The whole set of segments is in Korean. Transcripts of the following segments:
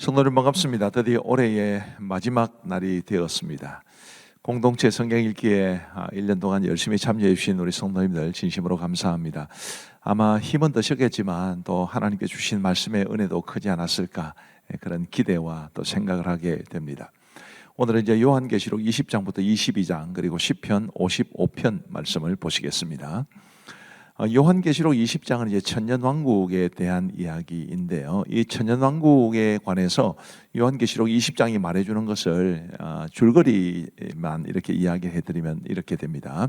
성도님 반갑습니다. 드디어 올해의 마지막 날이 되었습니다. 공동체 성경 읽기에 1년 동안 열심히 참여해 주신 우리 성도님들 진심으로 감사합니다. 아마 힘은 드셨겠지만 또 하나님께 주신 말씀의 은혜도 크지 않았을까, 그런 기대와 또 생각을 하게 됩니다. 오늘은 이제 요한계시록 20장부터 22장 그리고 시편 55편 말씀을 보시겠습니다. 요한계시록 20장은 이제 천년왕국에 대한 이야기인데요. 이 천년왕국에 관해서 요한계시록 20장이 말해주는 것을 줄거리만 이렇게 이야기해드리면 이렇게 됩니다.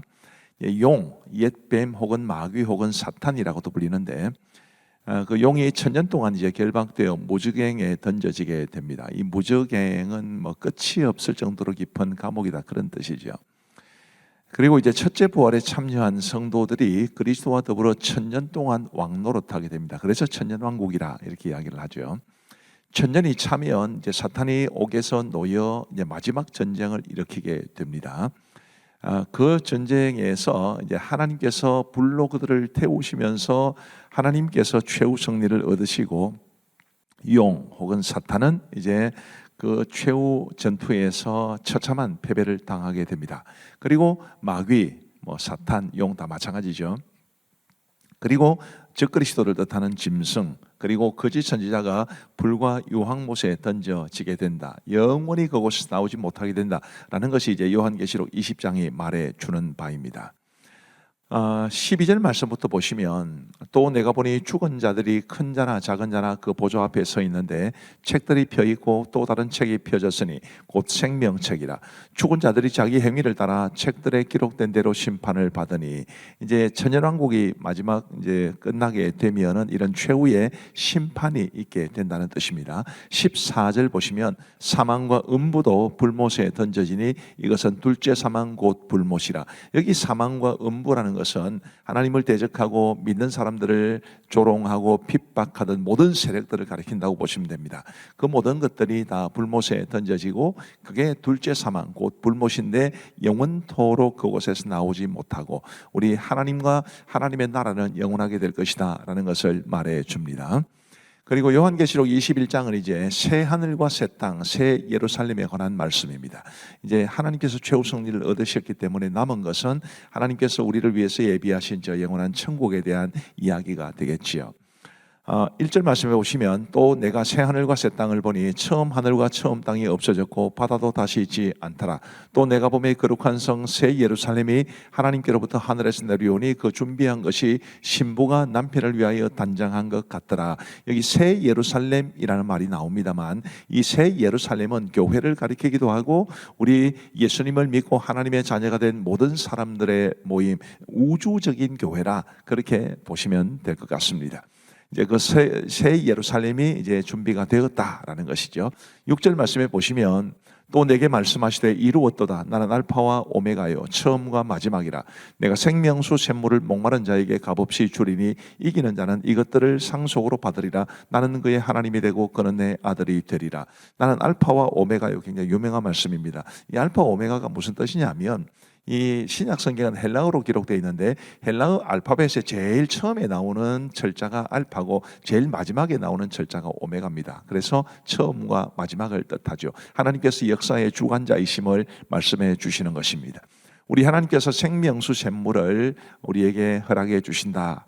용, 옛뱀 혹은 마귀 혹은 사탄이라고도 불리는데, 그 용이 천년 동안 이제 결박되어 무저갱에 던져지게 됩니다. 이 무저갱은 뭐 끝이 없을 정도로 깊은 감옥이다, 그런 뜻이죠. 그리고 이제 첫째 부활에 참여한 성도들이 그리스도와 더불어 천년 동안 왕노릇하게 됩니다. 그래서 천년왕국이라 이렇게 이야기를 하죠. 천년이 차면 이제 사탄이 옥에서 놓여 이제 마지막 전쟁을 일으키게 됩니다. 그 전쟁에서 이제 하나님께서 불로 그들을 태우시면서 하나님께서 최후 승리를 얻으시고, 용 혹은 사탄은 이제 그 최후 전투에서 처참한 패배를 당하게 됩니다. 그리고 마귀, 사탄, 용 다 마찬가지죠. 그리고 적그리스도를 뜻하는 짐승, 그리고 거짓 선지자가 불과 유황못에 던져지게 된다. 영원히 그곳에서 나오지 못하게 된다라는 것이 이제 요한계시록 20장이 말해주는 바입니다. 12절 말씀부터 보시면, 또 내가 보니 죽은 자들이 큰 자나 작은 자나 그 보좌 앞에 서 있는데 책들이 펴있고 또 다른 책이 펴졌으니 곧 생명책이라. 죽은 자들이 자기 행위를 따라 책들에 기록된 대로 심판을 받으니, 이제 천년왕국이 마지막 이제 끝나게 되면은 이런 최후의 심판이 있게 된다는 뜻입니다. 14절 보시면, 사망과 음부도 불못에 던져지니 이것은 둘째 사망 곧 불못이라. 여기 사망과 음부라는 것은 하나님을 대적하고 믿는 사람들을 조롱하고 핍박하던 모든 세력들을 가리킨다고 보시면 됩니다. 그 모든 것들이 다 불못에 던져지고, 그게 둘째 사망 곧 불못인데 영원토록 그곳에서 나오지 못하고 우리 하나님과 하나님의 나라는 영원하게 될 것이다 라는 것을 말해 줍니다. 그리고 요한계시록 21장은 이제 새 하늘과 새 땅, 새 예루살렘에 관한 말씀입니다. 이제 하나님께서 최후 승리를 얻으셨기 때문에 남은 것은 하나님께서 우리를 위해서 예비하신 저 영원한 천국에 대한 이야기가 되겠지요. 1절 말씀에 보시면, 또 내가 새 하늘과 새 땅을 보니 처음 하늘과 처음 땅이 없어졌고 바다도 다시 있지 않더라. 또 내가 보매 거룩한 성 새 예루살렘이 하나님께로부터 하늘에서 내려오니 그 준비한 것이 신부가 남편을 위하여 단장한 것 같더라. 여기 새 예루살렘이라는 말이 나옵니다만, 이 새 예루살렘은 교회를 가리키기도 하고 우리 예수님을 믿고 하나님의 자녀가 된 모든 사람들의 모임, 우주적인 교회라 그렇게 보시면 될 것 같습니다. 이제 그 새 예루살렘이 이제 준비가 되었다라는 것이죠. 6절 말씀에 보시면, 또 내게 말씀하시되 이루었도다. 나는 알파와 오메가요 처음과 마지막이라. 내가 생명수 샘물을 목마른 자에게 값없이 주리니 이기는 자는 이것들을 상속으로 받으리라. 나는 그의 하나님이 되고 그는 내 아들이 되리라. 나는 알파와 오메가요. 굉장히 유명한 말씀입니다. 이 알파 오메가가 무슨 뜻이냐면, 이 신약 성경은 헬라어로 기록되어 있는데 헬라어 알파벳의 제일 처음에 나오는 철자가 알파고 제일 마지막에 나오는 철자가 오메가입니다. 그래서 처음과 마지막을 뜻하죠. 하나님께서 역사의 주관자이심을 말씀해 주시는 것입니다. 우리 하나님께서 생명수 샘물을 우리에게 허락해 주신다.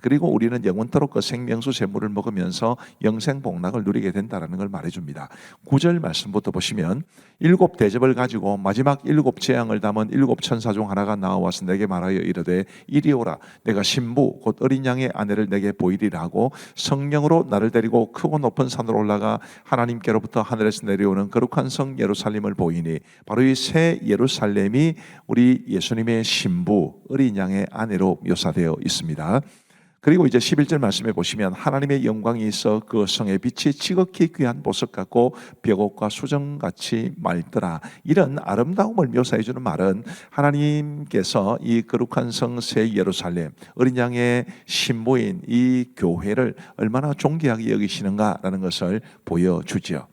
그리고 우리는 영원토록 그 생명수 샘물을 먹으면서 영생 복락을 누리게 된다는 걸 말해줍니다. 9절 말씀부터 보시면, 7 대접을 가지고 마지막 7 재앙을 담은 7 천사 중 하나가 나와서 내게 말하여 이르되 이리 오라. 내가 신부 곧 어린 양의 아내를 내게 보이리라 하고 성령으로 나를 데리고 크고 높은 산으로 올라가 하나님께로부터 하늘에서 내려오는 거룩한 성 예루살렘을 보이니, 바로 이 새 예루살렘이 우리 예수님의 신부 어린 양의 아내로 묘사되어 있습니다. 그리고 이제 11절 말씀에 보시면, 하나님의 영광이 있어 그 성의 빛이 지극히 귀한 보석 같고 벽옥과 수정같이 맑더라. 이런 아름다움을 묘사해 주는 말은, 하나님께서 이 거룩한 성 새 예루살렘 어린 양의 신부인 이 교회를 얼마나 존귀하게 여기시는가라는 것을 보여주죠.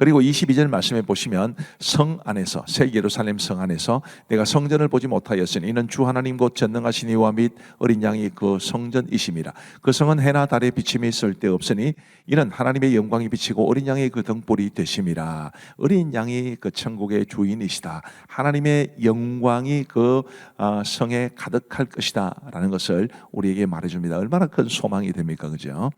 그리고 22절 말씀에 보시면 성 안에서, 새 예루살렘 성 안에서 내가 성전을 보지 못하였으니 이는 주 하나님 곧 전능하신 이와 및 어린 양이 그 성전이심이라. 그 성은 해나 달의 비침이 쓸데없으니 이는 하나님의 영광이 비치고 어린 양의 그 등불이 되심이라. 어린 양이 그 천국의 주인이시다. 하나님의 영광이 그 성에 가득할 것이다 라는 것을 우리에게 말해줍니다. 얼마나 큰 소망이 됩니까? 그죠?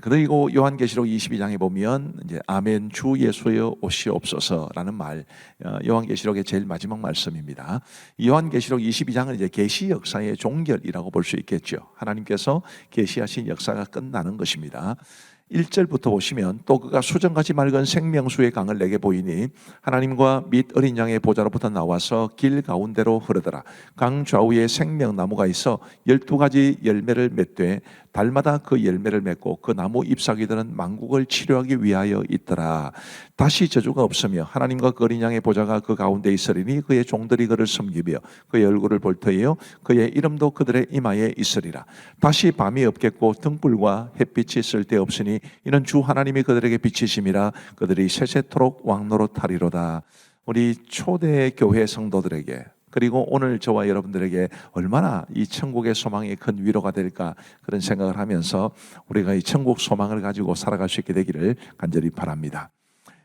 그리고 요한계시록 22장에 보면 이제 아멘 주 예수여 오시옵소서라는 말, 요한계시록의 제일 마지막 말씀입니다. 요한계시록 22장은 이제 계시 역사의 종결이라고 볼 수 있겠죠. 하나님께서 계시하신 역사가 끝나는 것입니다. 1절부터 보시면 또 그가 수정같이 맑은 생명수의 강을 내게 보이니 하나님과 및 어린 양의 보좌로부터 나와서 길 가운데로 흐르더라. 강 좌우에 생명나무가 있어 12가지 열매를 맺되 달마다 그 열매를 맺고 그 나무 잎사귀들은 만국을 치료하기 위하여 있더라. 다시 저주가 없으며 하나님과 그 어린 양의 보좌가 그 가운데 있으리니 그의 종들이 그를 섬기며 그의 얼굴을 볼 터이요 그의 이름도 그들의 이마에 있으리라. 다시 밤이 없겠고 등불과 햇빛이 쓸데없으니 이는 주 하나님이 그들에게 비치심이라. 그들이 세세토록 왕노릇하리로다. 우리 초대 교회 성도들에게, 그리고 오늘 저와 여러분들에게 얼마나 이 천국의 소망이 큰 위로가 될까, 그런 생각을 하면서 우리가 이 천국 소망을 가지고 살아갈 수 있게 되기를 간절히 바랍니다.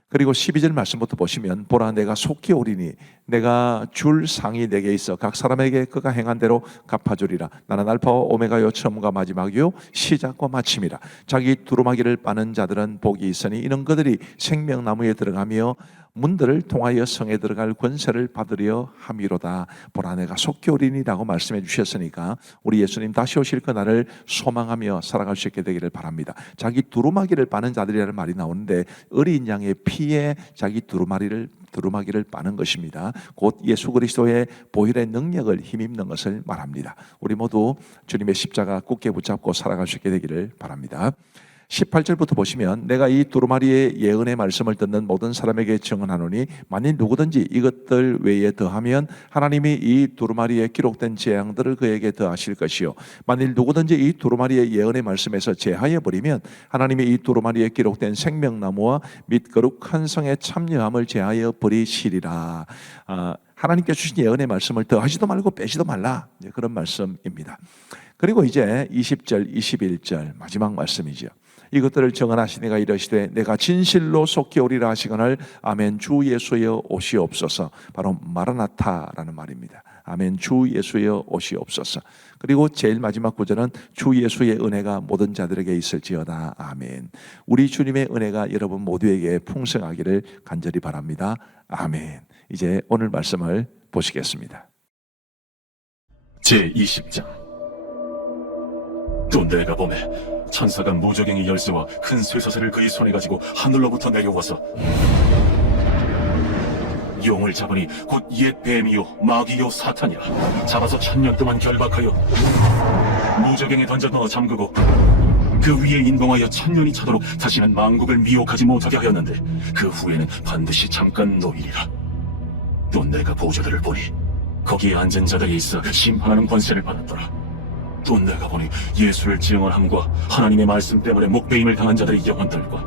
그리고 12절 말씀부터 보시면 보라 내가 속히 오리니 내가 줄 상이 내게 있어 각 사람에게 그가 행한 대로 갚아주리라. 나는 알파와 오메가요 처음과 마지막이요 시작과 마침이라. 자기 두루마기를 빠는 자들은 복이 있으니 이는 그들이 생명나무에 들어가며 문들을 통하여 성에 들어갈 권세를 받으려 함이로다. 보라 내가 속히 오리니라고 말씀해 주셨으니까 우리 예수님 다시 오실 그날을 소망하며 살아갈 수 있게 되기를 바랍니다. 자기 두루마기를 빠는 자들이라는 말이 나오는데 어린 양의 피에 자기 두루마기를 빠는 것입니다. 곧 예수 그리스도의 보혈의 능력을 힘입는 것을 말합니다. 우리 모두 주님의 십자가 굳게 붙잡고 살아갈 수 있게 되기를 바랍니다. 18절부터 보시면 내가 이 두루마리의 예언의 말씀을 듣는 모든 사람에게 증언하노니 만일 누구든지 이것들 외에 더하면 하나님이 이 두루마리에 기록된 재앙들을 그에게 더하실 것이요 만일 누구든지 이 두루마리의 예언의 말씀에서 제하여 버리면 하나님이 이 두루마리에 기록된 생명나무와 및 거룩한 성의 참여함을 제하여 버리시리라. 하나님께 주신 예언의 말씀을 더하지도 말고 빼지도 말라, 그런 말씀입니다. 그리고 이제 20절 21절 마지막 말씀이죠. 이것들을 정언하시니가 이르시되 내가 진실로 속히 오리라 하시거늘 아멘 주 예수여 오시옵소서. 바로 마라나타라는 말입니다. 아멘 주 예수여 오시옵소서. 그리고 제일 마지막 구절은 주 예수의 은혜가 모든 자들에게 있을지어다. 아멘. 우리 주님의 은혜가 여러분 모두에게 풍성하기를 간절히 바랍니다. 아멘. 이제 오늘 말씀을 보시겠습니다. 제20장. 또 내가 보매 천사가 무저갱이 열쇠와 큰 쇠사슬을 그의 손에 가지고 하늘로부터 내려와서 용을 잡으니 곧 옛 뱀이요 마귀요 사탄이라. 잡아서 1000년 동안 결박하여 무저갱에 던져 넣어 잠그고 그 위에 인봉하여 1000년이 차도록 다시는 만국을 미혹하지 못하게 하였는데 그 후에는 반드시 잠깐 놓이리라. 또 내가 보좌들을 보니 거기에 앉은 자들이 있어 심판하는 권세를 받았더라. 또 내가 보니 예수를 증언함과 하나님의 말씀 때문에 목배임을 당한 자들의 영혼들과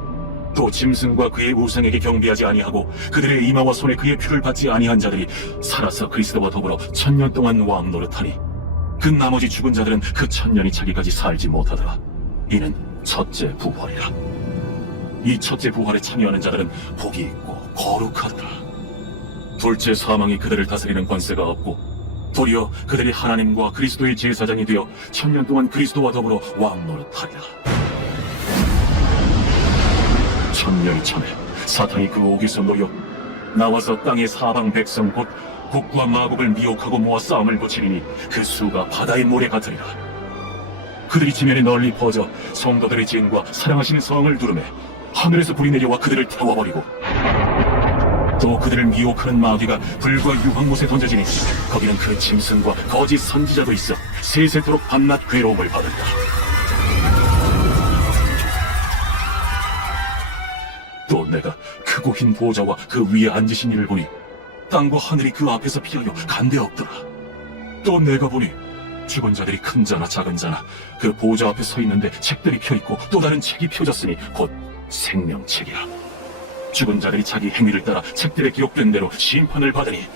또 짐승과 그의 우상에게 경배하지 아니하고 그들의 이마와 손에 그의 피를 받지 아니한 자들이 살아서 그리스도와 더불어 1000년 동안 왕 노릇하니 그 나머지 죽은 자들은 그 1000년이 차기까지 살지 못하더라. 이는 첫째 부활이라. 이 첫째 부활에 참여하는 자들은 복이 있고 거룩하더라. 둘째 사망이 그들을 다스리는 권세가 없고 도리어 그들이 하나님과 그리스도의 제사장이 되어 1000년 동안 그리스도와 더불어 왕노릇하리라. 1000년이 참에 사탄이 그 옥에서 놓여 나와서 땅의 사방 백성 곧 곡과 마곡을 미혹하고 모아 싸움을 붙이리니 그 수가 바다의 모래 같으리라. 그들이 지면에 널리 퍼져 성도들의 진과 사랑하시는 성을 두르매 하늘에서 불이 내려와 그들을 태워버리고 또 그들을 미혹하는 마귀가 불과 유황못에 던져지니 거기는 그 짐승과 거짓 선지자도 있어 세세토록 밤낮 괴로움을 받는다. 또 내가 크고 흰 보좌와 그 위에 앉으신 이를 보니 땅과 하늘이 그 앞에서 피하여 간데 없더라. 또 내가 보니 죽은 자들이 큰 자나 작은 자나 그 보좌 앞에 서 있는데 책들이 펴있고 또 다른 책이 펴졌으니 곧 생명책이라. 죽은 자들이 자기 행위를 따라 책들에 기록된 대로 심판을 받으니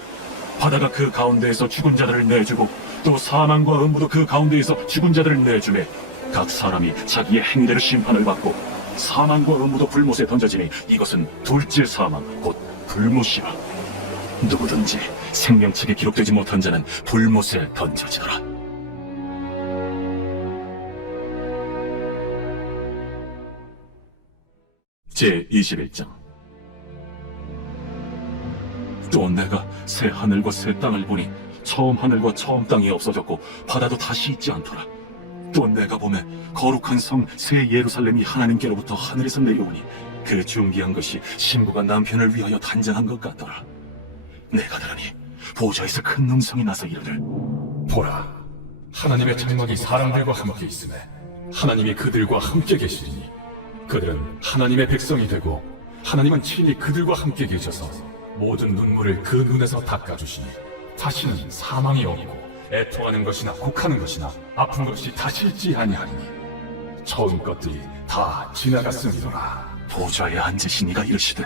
바다가 그 가운데에서 죽은 자들을 내주고 또 사망과 음부도 그 가운데에서 죽은 자들을 내주매 각 사람이 자기의 행위대로 심판을 받고 사망과 음부도 불못에 던져지니 이것은 둘째 사망 곧 불못이라. 누구든지 생명책에 기록되지 못한 자는 불못에 던져지더라. 제21장. 또 내가 새 하늘과 새 땅을 보니 처음 하늘과 처음 땅이 없어졌고 바다도 다시 있지 않더라. 또 내가 보매 거룩한 성 새 예루살렘이 하나님께로부터 하늘에서 내려오니 그 준비한 것이 신부가 남편을 위하여 단장한 것 같더라. 내가 들으니 보좌에서 큰 음성이 나서 이르되, 보라, 하나님의 장막이 사람들과 함께 있으매 하나님이 그들과 함께 계시리니 그들은 하나님의 백성이 되고 하나님은 친히 그들과 함께 계셔서 모든 눈물을 그 눈에서 닦아주시니 다시는 사망이 없고 애통하는 것이나 곡하는 것이나 아픈 것이 다시 있지 아니하리니 처음 것들이 다 지나갔음이로라. 보좌에 앉으신 이가 이르시되,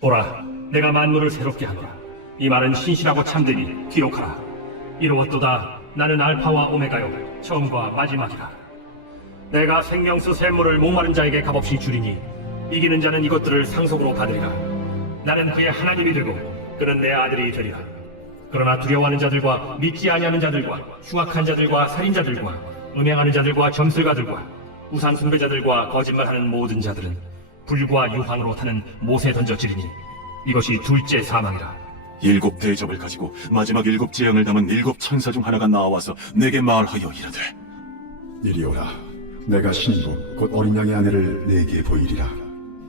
보라, 내가 만물을 새롭게 하노라. 이 말은 신실하고 참되니 기록하라. 이루었도다. 나는 알파와 오메가요, 처음과 마지막이라. 내가 생명수 샘물을 목마른 자에게 값없이 주리니 이기는 자는 이것들을 상속으로 받으리라. 나는 그의 하나님이 되고 그는 내 아들이 되리라. 그러나 두려워하는 자들과 믿지 아니하는 자들과 흉악한 자들과 살인자들과 음행하는 자들과 점술가들과 우상 숭배자들과 거짓말하는 모든 자들은 불과 유황으로 타는 못에 던져지리니 이것이 둘째 사망이라. 일곱 대접을 가지고 마지막 일곱 재앙을 담은 일곱 천사 중 하나가 나와서 내게 말하여 이르되, 이리 오라. 내가 신부 곧 어린 양의 아내를 내게 보이리라.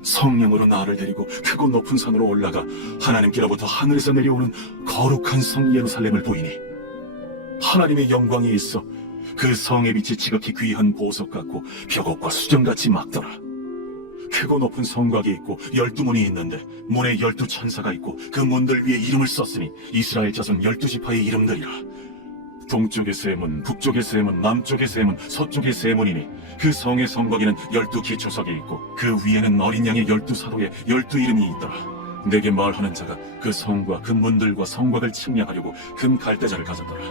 성령으로 나를 데리고 크고 높은 산으로 올라가 하나님께로부터 하늘에서 내려오는 거룩한 성 예루살렘을 보이니 하나님의 영광이 있어 그 성의 빛이 지극히 귀한 보석 같고 벽옥과 수정같이 막더라. 크고 높은 성곽이 있고 12문이 있는데 문에 12천사가 있고 그 문들 위에 이름을 썼으니 이스라엘 자손 12지파의 이름들이라. 동쪽의 세 문, 북쪽의 세 문, 남쪽의 세 문, 서쪽의 세 문이니 그 성의 성곽에는 12기초석이 있고 그 위에는 어린 양의 12사도의 12이름이 있더라. 내게 말하는 자가 그 성과 그 문들과 성곽을 측량하려고 큰 갈대자를 가졌더라.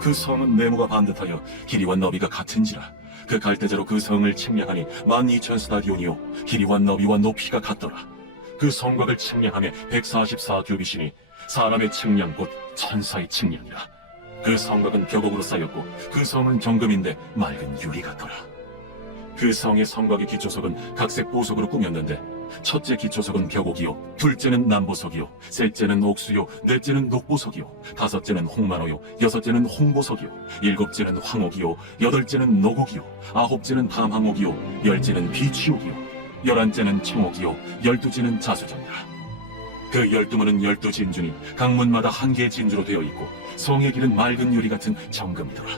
그 성은 네모가 반듯하여 길이와 너비가 같은지라. 그 갈대자로 그 성을 측량하니 12,000스타디온이요 길이와 너비와 높이가 같더라. 그 성곽을 측량하며 144규빗이니 사람의 측량 곧 천사의 측량이라. 그 성곽은 벽옥으로 쌓였고 그 성은 정금인데 맑은 유리 같더라. 그 성의 성곽의 기초석은 각색 보석으로 꾸몄는데 첫째 기초석은 벽옥이요, 둘째는 남보석이요, 셋째는 옥수요, 넷째는 녹보석이요, 다섯째는 홍만호요, 여섯째는 홍보석이요, 일곱째는 황옥이요, 여덟째는 노곡이요, 아홉째는 담항옥이요, 열째는 비취옥이요, 열한째는 청옥이요, 열두째는 자수정이라. 그 12문은 12진주니 각 문마다 한 개의 진주로 되어 있고 성의 길은 맑은 유리 같은 정금이더라.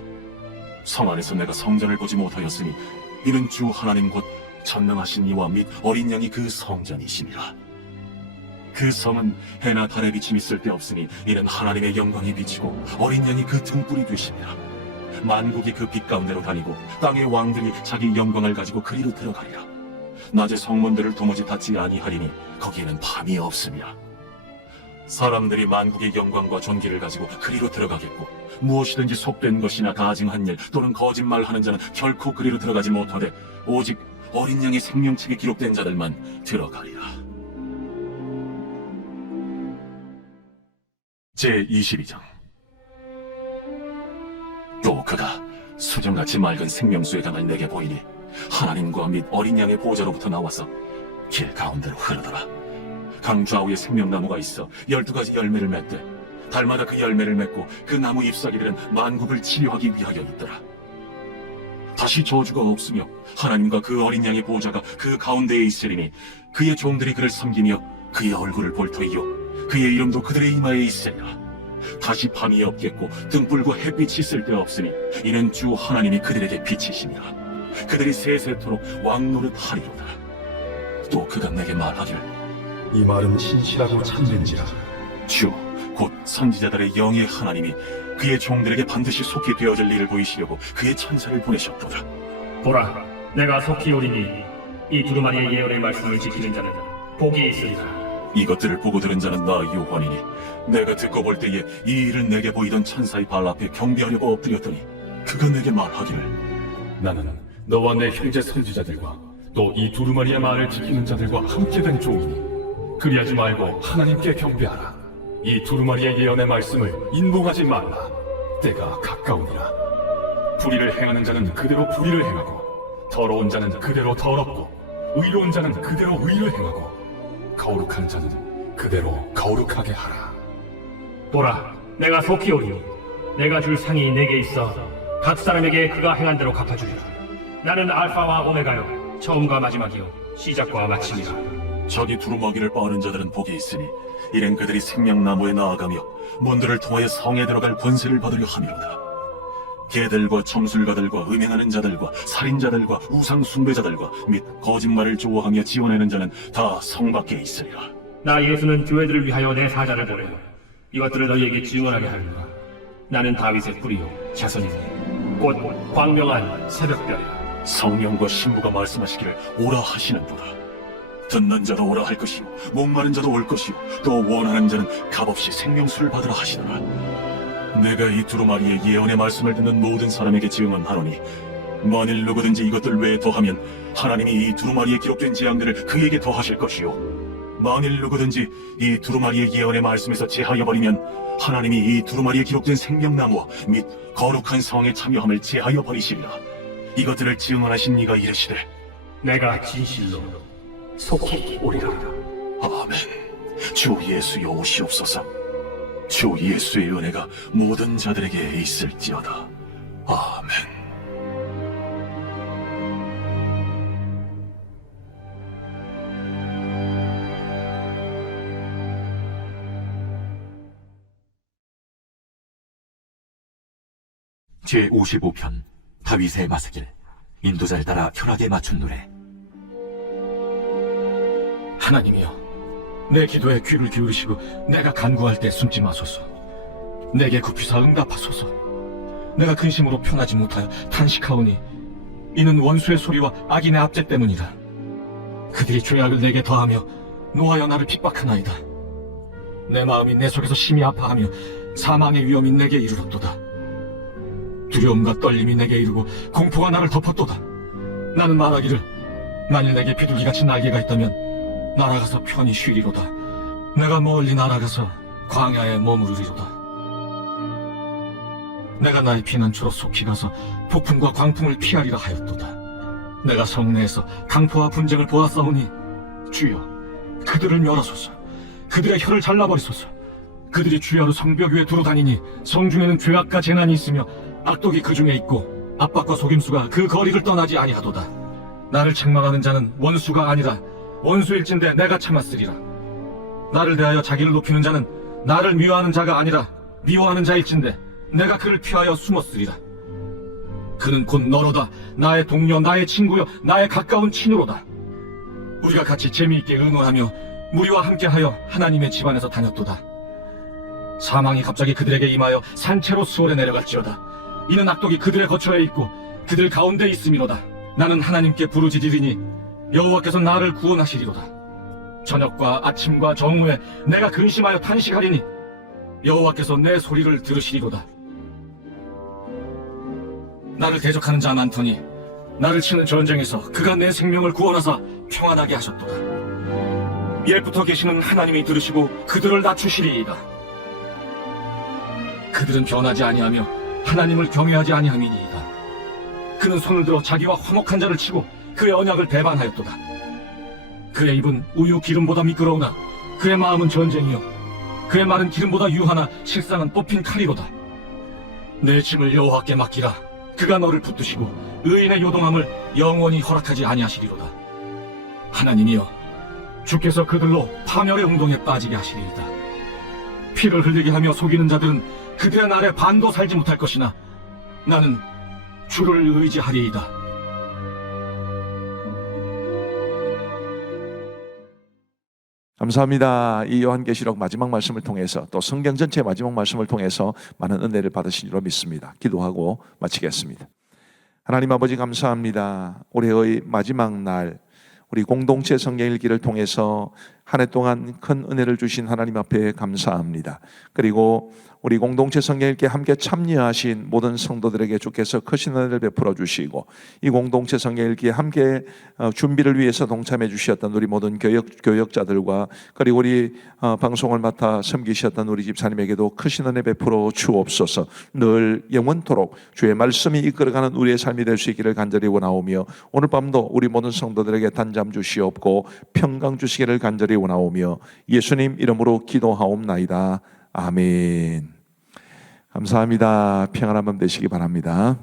성 안에서 내가 성전을 보지 못하였으니 이는 주 하나님 곧 전능하신 이와 및 어린 양이 그 성전이시니라. 그 성은 해나 달의 비침이 쓸데없으니 이는 하나님의 영광이 비치고 어린 양이 그 등불이 되시니라. 만국이 그 빛 가운데로 다니고 땅의 왕들이 자기 영광을 가지고 그리로 들어가리라. 낮에 성문들을 도무지 닫지 아니하리니 거기에는 밤이 없으며 사람들이 만국의 영광과 존귀를 가지고 그리로 들어가겠고 무엇이든지 속된 것이나 가증한 일 또는 거짓말하는 자는 결코 그리로 들어가지 못하되 오직 어린 양의 생명책에 기록된 자들만 들어가리라. 제22장. 또 그가 수정같이 맑은 생명수의 강을 내게 보이니 하나님과 및 어린 양의 보좌로부터 나와서 길 가운데로 흐르더라. 강 좌우에 생명나무가 있어 12가지 열매를 맺되 달마다 그 열매를 맺고 그 나무 잎사귀들은 만국을 치료하기 위하여 있더라. 다시 저주가 없으며 하나님과 그 어린 양의 보좌가 그 가운데에 있으리니 그의 종들이 그를 섬기며 그의 얼굴을 볼 터이요 그의 이름도 그들의 이마에 있으리라. 다시 밤이 없겠고 등불과 햇빛이 쓸데없으니 이는 주 하나님이 그들에게 빛이시니라. 그들이 세세토록 왕노릇 하리로다. 또 그가 내게 말하기를, 이 말은 신실하고 참된지라. 주 곧 선지자들의 영의 하나님이 그의 종들에게 반드시 속히 되어질 일을 보이시려고 그의 천사를 보내셨도다. 보라, 내가 속히 오리니 이 두루마리의 예언의 말씀을 지키는 자는 복이 있으리라. 이것들을 보고 들은 자는 나 요한이니 내가 듣고 볼 때에 이 일을 내게 보이던 천사의 발 앞에 경배하려고 엎드렸더니 그가 내게 말하기를 나는 너와 내 형제 선지자들과 또 이 두루마리의 말을 지키는 자들과 함께 된 종이니 그리하지 말고 하나님께 경배하라. 이 두루마리의 예언의 말씀을 인봉하지 말라. 때가 가까우니라. 불의를 행하는 자는 그대로 불의를 행하고 더러운 자는 그대로 더럽고 의로운 자는 그대로 의를 행하고 거룩한 자는 그대로 거룩하게 하라. 보라, 내가 속히 오리니 내가 줄 상이 내게 있어 각 사람에게 그가 행한 대로 갚아주리라. 나는 알파와 오메가요, 처음과 마지막이요, 시작과 마침이라. 저기 두루마기를 빻는 자들은 복이 있으니 이는 그들이 생명나무에 나아가며 문들을 통하여 성에 들어갈 권세를 받으려 함이로다. 개들과 점술가들과 음행하는 자들과 살인자들과 우상 숭배자들과 및 거짓말을 좋아하며 지어내는 자는 다 성 밖에 있으리라. 나 예수는 교회들을 위하여 내 사자를 보내요. 이것들을 너희에게 증언하게 하리라. 나는 다윗의 뿌리요 자손이니 곧 광명한 새벽별이라. 성령과 신부가 말씀하시기를 오라 하시는도다. 듣는 자도 오라 할 것이요 목마른 자도 올 것이요 또 원하는 자는 값없이 생명수를 받으라 하시노라. 내가 이 두루마리의 예언의 말씀을 듣는 모든 사람에게 증언하노니 만일 누구든지 이것들 외에 더하면 하나님이 이 두루마리에 기록된 재앙들을 그에게 더하실 것이요 만일 누구든지 이 두루마리의 예언의 말씀에서 제하여 버리면 하나님이 이 두루마리에 기록된 생명나무와 및 거룩한 성에 참여함을 제하여 버리시리라. 이것들을 증언하신 이가 이르시되 내가 진실로 속히 오리라. 아멘. 주 예수여 오시옵소서. 주 예수의 은혜가 모든 자들에게 있을지어다. 아멘. 제55편 다윗의 마스길. 인도자를 따라 혈압에 맞춘 노래. 하나님이여, 내 기도에 귀를 기울이시고 내가 간구할 때 숨지 마소서. 내게 굽히사 응답하소서. 내가 근심으로 편하지 못하여 탄식하오니 이는 원수의 소리와 악인의 압제 때문이라. 그들이 죄악을 내게 더하며 노하여 나를 핍박하나이다. 내 마음이 내 속에서 심히 아파하며 사망의 위험이 내게 이르렀도다. 두려움과 떨림이 내게 이르고 공포가 나를 덮었도다. 나는 말하기를 만일 내게 비둘기같이 날개가 있다면 날아가서 편히 쉬리로다. 내가 멀리 날아가서 광야에 머무르리로다. 내가 나의 피난처로 속히 가서 폭풍과 광풍을 피하리라 하였도다. 내가 성내에서 강포와 분쟁을 보았사오니 주여 그들을 멸하소서. 그들의 혀를 잘라버리소서. 그들이 주야로 성벽 위에 두루 다니니 성중에는 죄악과 재난이 있으며 악독이 그 중에 있고 압박과 속임수가 그 거리를 떠나지 아니하도다. 나를 책망하는 자는 원수가 아니라 원수일진데 내가 참았으리라. 나를 대하여 자기를 높이는 자는 나를 미워하는 자가 아니라 미워하는 자일진데 내가 그를 피하여 숨었으리라. 그는 곧 너로다. 나의 동료, 나의 친구여, 나의 가까운 친구로다. 우리가 같이 재미있게 의논하며 무리와 함께하여 하나님의 집안에서 다녔도다. 사망이 갑자기 그들에게 임하여 산채로 수월에 내려갈지어다. 이는 악독이 그들의 거처에 있고 그들 가운데 있음이로다. 나는 하나님께 부르짖으리니 여호와께서 나를 구원하시리로다. 저녁과 아침과 정오에 내가 근심하여 탄식하리니 여호와께서 내 소리를 들으시리로다. 나를 대적하는 자 많더니 나를 치는 전쟁에서 그가 내 생명을 구원하사 평안하게 하셨도다. 옛부터 계시는 하나님이 들으시고 그들을 낮추시리이다. 그들은 변하지 아니하며 하나님을 경외하지 아니함이니이다. 그는 손을 들어 자기와 화목한 자를 치고 그의 언약을 배반하였도다. 그의 입은 우유 기름보다 미끄러우나 그의 마음은 전쟁이요 그의 말은 기름보다 유하나 실상은 뽑힌 칼이로다. 내 짐을 여호와께 맡기라. 그가 너를 붙드시고 의인의 요동함을 영원히 허락하지 아니하시리로다. 하나님이여, 주께서 그들로 파멸의 운동에 빠지게 하시리이다. 피를 흘리게 하며 속이는 자들은 그들의 날에 반도 살지 못할 것이나 나는 주를 의지하리이다. 감사합니다. 이 요한계시록 마지막 말씀을 통해서 또 성경 전체 마지막 말씀을 통해서 많은 은혜를 받으신 줄로 믿습니다. 기도하고 마치겠습니다. 하나님 아버지 감사합니다. 올해의 마지막 날 우리 공동체 성경 읽기를 통해서 한 해 동안 큰 은혜를 주신 하나님 앞에 감사합니다. 그리고 우리 공동체 성경 읽기에 함께 참여하신 모든 성도들에게 주께서 크신 은혜를 베풀어 주시고, 이 공동체 성경 읽기에 함께 준비를 위해서 동참해 주셨던 우리 모든 교역자들과, 그리고 우리 방송을 맡아 섬기셨던 우리 집사님에게도 크신 은혜 베풀어 주옵소서. 늘 영원토록 주의 말씀이 이끌어가는 우리의 삶이 될 수 있기를 간절히 원하오며, 오늘 밤도 우리 모든 성도들에게 단잠 주시옵고 평강 주시기를 간절히 원하오며, 예수님 이름으로 기도하옵나이다. 아멘. 감사합니다. 평안한 밤 되시기 바랍니다.